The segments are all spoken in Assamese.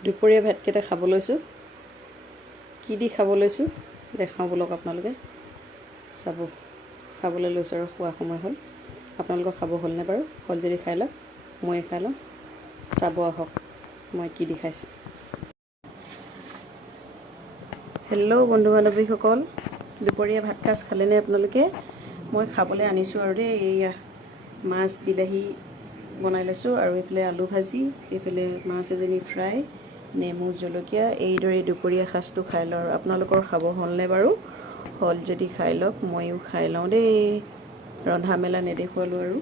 দুপৰীয়া ভাতকেইটা খাব লৈছোঁ কি দি খাব লৈছোঁ দেখাওঁ বলক আপোনালোকে চাব খাবলৈ লৈছোঁ আৰু খোৱা সময় হ'ল আপোনালোকৰ খাব হ'লনে বাৰু হ'ল যদি খাই লওক মই খাই লওঁ চাব আহক মই কি দি খাইছোঁ হেল্ল' বন্ধু বান্ধৱীসকল দুপৰীয়া ভাত সাজ খালেনে আপোনালোকে মই খাবলৈ আনিছোঁ আৰু দেই এইয়া মাছ বিলাহী বনাই লৈছোঁ আৰু এইফালে আলু ভাজি এইফালে মাছ এজনী ফ্ৰাই নেমু জলকীয়া এইদৰে দুপৰীয়া সাজটো খাই লওঁ আৰু আপোনালোকৰ খাব হ'লনে বাৰু হ'ল যদি খাই লওক ময়ো খাই লওঁ দেই ৰন্ধা মেলা নেদেখুৱালোঁ আৰু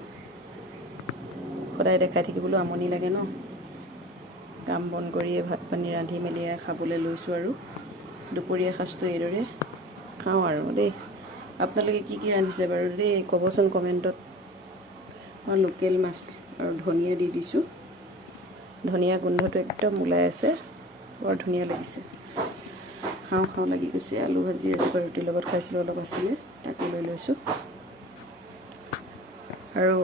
সদায় দেখাই থাকিবলৈ আমনি লাগে ন কাম বন কৰিয়ে ভাত পানী ৰান্ধি মেলি খাবলৈ লৈছোঁ আৰু দুপৰীয়া সাজটো এইদৰে খাওঁ আৰু দেই আপোনালোকে কি ৰান্ধিছে বাৰু দেই ক'বচোন কমেণ্টত মই লোকেল মাছ আৰু ধনিয়া দি দিছোঁ ধনিয়া গোন্ধটো একদম ওলাই আছে বৰ ধুনীয়া লাগিছে খাওঁ খাওঁ লাগি গৈছে আলু ভাজি ৰাতিপুৱা ৰুটিৰ লগত খাইছিলোঁ অলপ আছিলে তাকে লৈ লৈছোঁ আৰু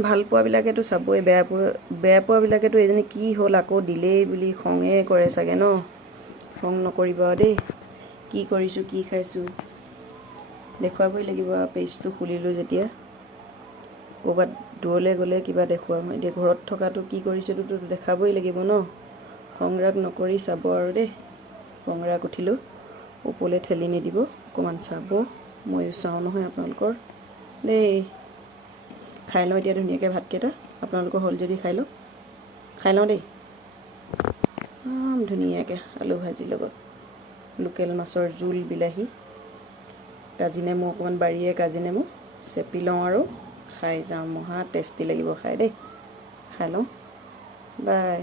ভাল পোৱাবিলাকেতো চাবই বেয়া পোৱাবিলাকেতো এজনী কি হ'ল আকৌ দিলেই বুলি খঙে কৰে চাগে ন খং নকৰিব দেই কি কৰিছোঁ কি খাইছোঁ দেখুৱাবই লাগিব পেজটো খুলিলোঁ যেতিয়া ক'ৰবাত দূৰলৈ গ'লে কিবা দেখুৱাম এতিয়া ঘৰত থকাটো কি কৰিছিলোঁতো দেখাবই লাগিব ন খং ৰাগ নকৰি চাব আৰু দেই খং ৰাগ উঠিলেও ওপৰলৈ ঠেলি নিদিব অকণমান চাব ময়ো চাওঁ নহয় আপোনালোকৰ দেই খাই লওঁ এতিয়া ধুনীয়াকৈ ভাতকেইটা আপোনালোকৰ হ'ল যদি খাই লওঁ দেই ধুনীয়াকৈ আলু ভাজিৰ লগত লোকেল মাছৰ জোল বিলাহী কাজি নেমু অকণমান বাৰীয়ে কাজি নেমু চেপি লওঁ আৰু খাই যাওঁ মহা টেষ্টি লাগিব খাই দেই খাই লওঁ বাই